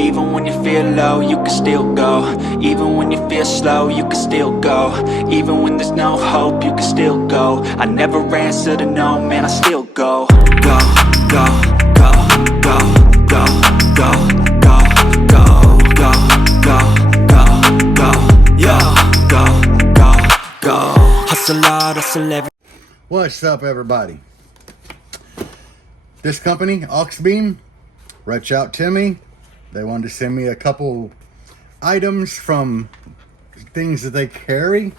Even when you feel low, you can still go. Even when you feel slow, you can still go. Even when there's no hope, you can still go. I never answer to no, man, I still go. Go, go, go, go, go, go, go, go, go, go, go, go, yo, go, go, go. Hustle hard, hustle every. What's up, everybody? This company, Auxbeam, reached out to me. They wanted to send me a couple items from things that they carry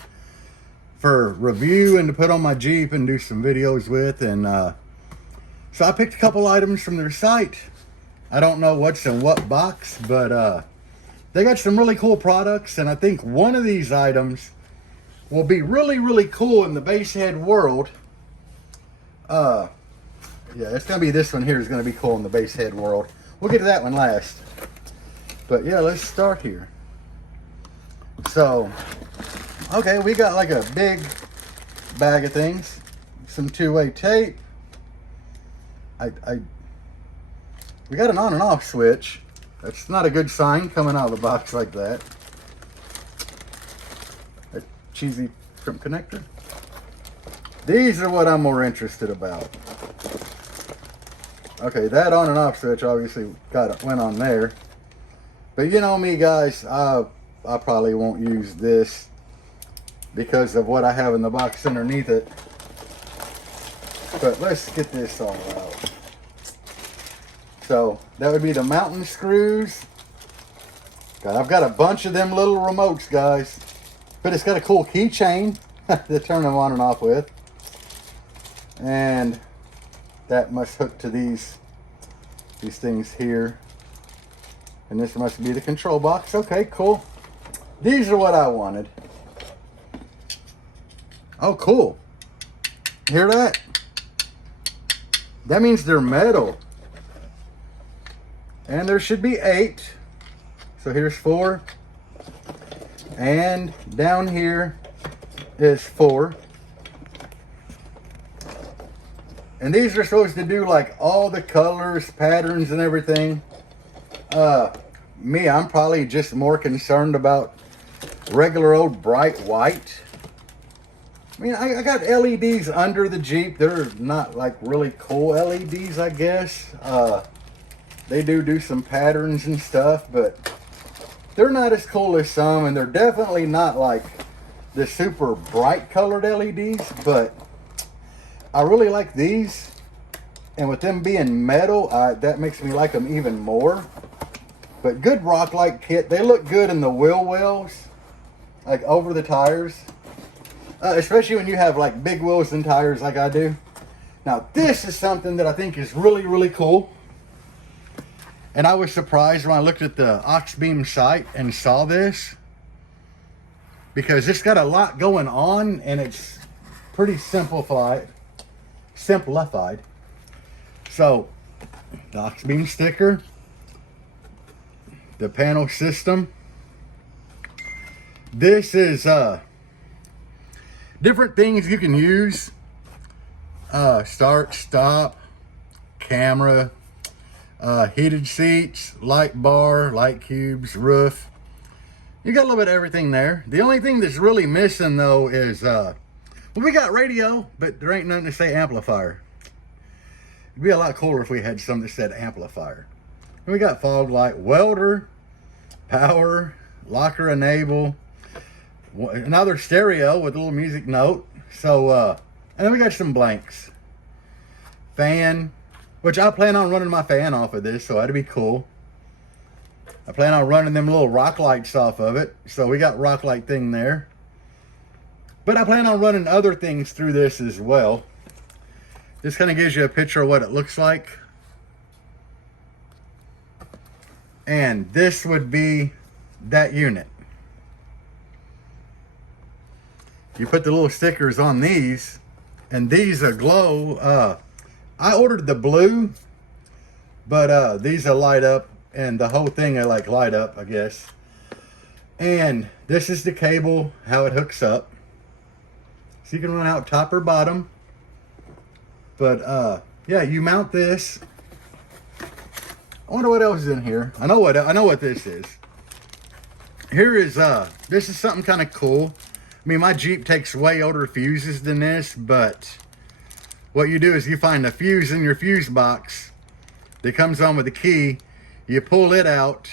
for review and to put on my Jeep and do some videos with. And so I picked a couple items from their site. I don't know what's in what box, but they got some really cool products. And I think one of these items will be really, really cool in the bass head world. Yeah, it's going to be this one here is going to be cool in the bass head world. We'll get to that one last. But yeah, let's start here. So, okay, we got like a big bag of things. Some two-way tape. We got an on and off switch. That's not a good sign coming out of the box like that. A cheesy shrimp connector. These are what I'm more interested about. Okay, that on and off switch obviously went on there. But you know me, guys, I probably won't use this because of what I have in the box underneath it. But let's get this all out. So that would be the mountain screws. God, I've got a bunch of them little remotes, guys. But it's got a cool keychain to turn them on and off with. And that must hook to these things here. And this must be the control box. Okay, cool. These are what I wanted. Oh, cool. Hear that? That means they're metal. And there should be 8. So here's 4. And down here is 4. And these are supposed to do like all the colors, patterns, and everything. I'm probably just more concerned about regular old bright white. I mean, I got LEDs under the Jeep. They're not like really cool LEDs, I guess. They do some patterns and stuff, but they're not as cool as some, and they're definitely not like the super bright colored LEDs, but I really like these, and with them being metal, that makes me like them even more. But good rock light kit. They look good in the wheel wells, like over the tires, especially when you have like big wheels and tires like I do. Now this is something that I think is really, really cool, and I was surprised when I looked at the Auxbeam site and saw this, because it's got a lot going on and it's pretty simplified. So the Auxbeam sticker, the panel system. This is different things you can use. Start, stop, camera, heated seats, light bar, light cubes, roof. You got a little bit of everything there. The only thing that's really missing though is well, we got radio, but there ain't nothing to say amplifier. It'd be a lot cooler if we had something that said amplifier. And we got fog light, welder, power, locker enable, another stereo with a little music note. So, and then we got some blanks. Fan, which I plan on running my fan off of this, so that'd be cool. I plan on running them little rock lights off of it. So we got rock light thing there. But I plan on running other things through this as well. This kind of gives you a picture of what it looks like. And this would be that unit. You put the little stickers on these, and these glow. I ordered the blue, but these will light up, and the whole thing will like light up, I guess. And this is the cable, how it hooks up. So you can run out top or bottom. But yeah, you mount this I wonder what else is in here. I know what this is. Here is this is something kind of cool. I mean, my Jeep takes way older fuses than this, but what you do is you find a fuse in your fuse box that comes on with the key. You pull it out,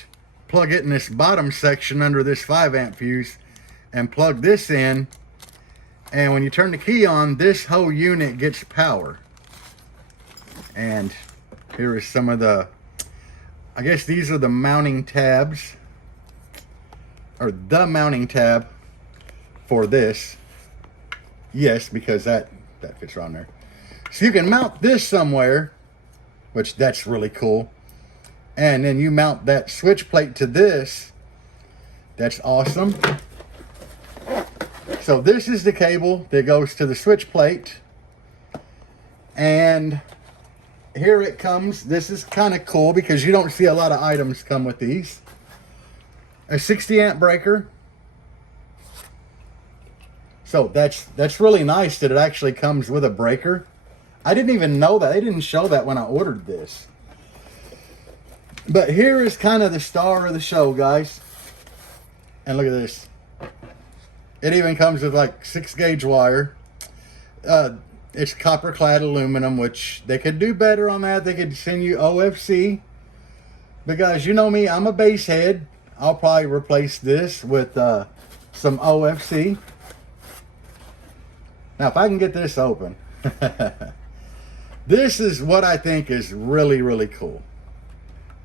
plug it in this bottom section under this 5-amp fuse, and plug this in. And when you turn the key on, this whole unit gets power. And here is some of the, I guess these are the mounting tabs, or the mounting tab for this. Yes, because that fits on there. So you can mount this somewhere, which that's really cool. And then you mount that switch plate to this. That's awesome. So this is the cable that goes to the switch plate. And here it comes. This is kind of cool because you don't see a lot of items come with these. A 60 amp breaker. So that's really nice that it actually comes with a breaker. I didn't even know that. They didn't show that when I ordered this. But here is kind of the star of the show, guys. And look at this. It even comes with like 6-gauge wire. It's copper clad aluminum, which they could do better on that. They could send you OFC. But guys, you know me, I'm a base head. I'll probably replace this with some OFC. Now, if I can get this open. This is what I think is really, really cool.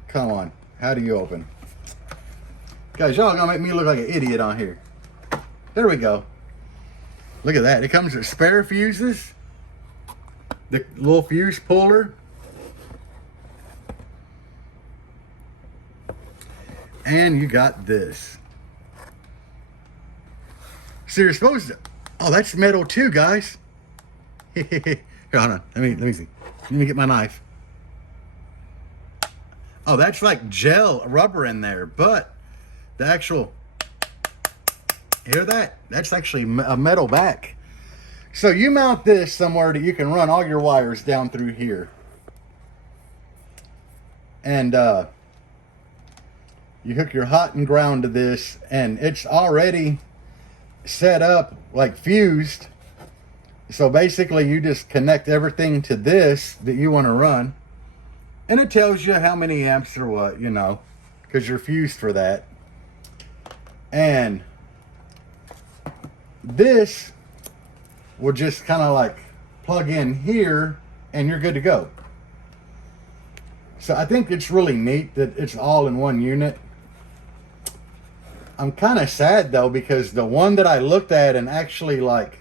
Come on. How do you open? Guys, y'all gonna make me look like an idiot on here. There we go. Look at that. It comes with spare fuses. The little fuse puller. And you got this. So you're supposed to... Oh, that's metal too, guys. Here, hold on. Let me see. Let me get my knife. Oh, that's like gel rubber in there, but the actual... Hear that? That's actually a metal back. So you mount this somewhere that you can run all your wires down through here. And you hook your hot and ground to this, and it's already set up like fused. So basically you just connect everything to this that you want to run, and it tells you how many amps or what, you know, because you're fused for that. And this will just kind of like plug in here and you're good to go. So I think it's really neat that it's all in one unit. I'm kind of sad though, because the one that I looked at and actually like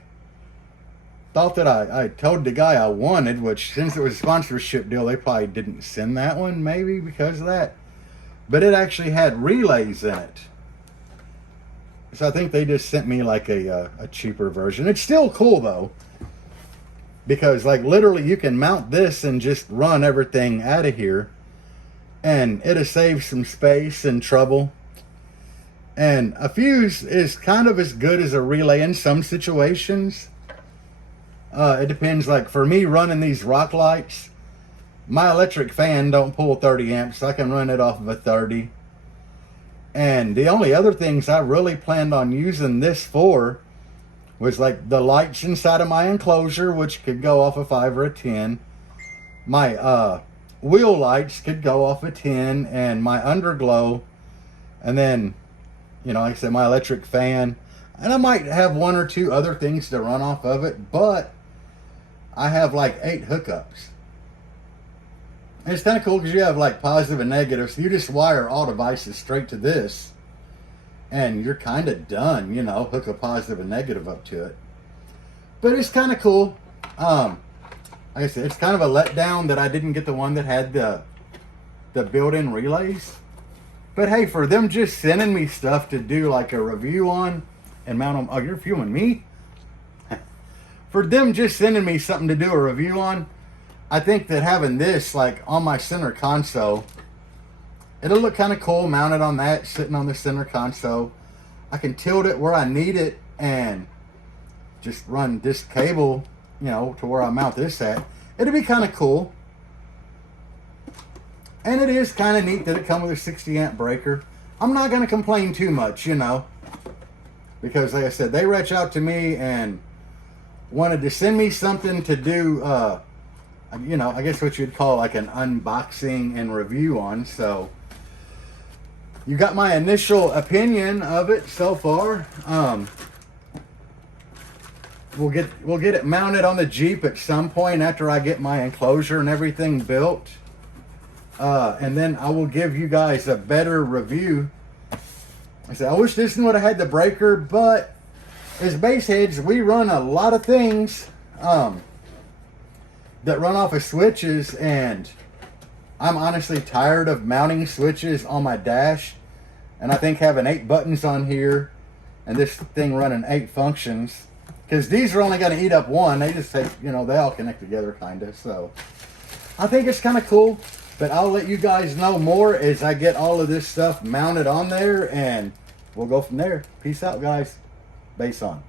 thought that I told the guy I wanted, which since it was a sponsorship deal, they probably didn't send that one, maybe because of that. But it actually had relays in it. So I think they just sent me like a cheaper version. It's still cool though, because like literally you can mount this and just run everything out of here, and it'll save some space and trouble. And a fuse is kind of as good as a relay in some situations. It depends. Like for me running these rock lights, my electric fan don't pull 30 amps, so I can run it off of a 30. And the only other things I really planned on using this for was like the lights inside of my enclosure, which could go off a 5 or a 10. My wheel lights could go off a 10, and my underglow, and then, you know, like I said, my electric fan. And I might have 1 or 2 other things to run off of it, but I have like 8 hookups. And it's kind of cool because you have like positive and negative, so you just wire all devices straight to this, and you're kind of done, you know, hook a positive and negative up to it. But it's kind of cool. Like I said, it's kind of a letdown that I didn't get the one that had the built-in relays. But hey, for them just sending me stuff to do like a review on and mount them. Oh, you're filming me? For them just sending me something to do a review on, I think that having this like on my center console, it'll look kind of cool mounted on that, sitting on the center console. I can tilt it where I need it and just run this cable, you know, to where I mount this at. It'll be kind of cool. And it is kind of neat that it comes with a 60 amp breaker. I'm not going to complain too much, you know, because like I said, they reached out to me and wanted to send me something to do, you know, I guess what you'd call like an unboxing and review on. So you got my initial opinion of it so far. We'll get it mounted on the Jeep at some point after I get my enclosure and everything built. And then I will give you guys a better review. I said, I wish this one would have had the breaker, but as base heads, we run a lot of things that run off of switches, and I'm honestly tired of mounting switches on my dash. And I think having 8 buttons on here and this thing running 8 functions, because these are only going to eat up one. They just take, you know, they all connect together kind of. So I think it's kind of cool. But I'll let you guys know more as I get all of this stuff mounted on there, and we'll go from there. Peace out, guys. Base on.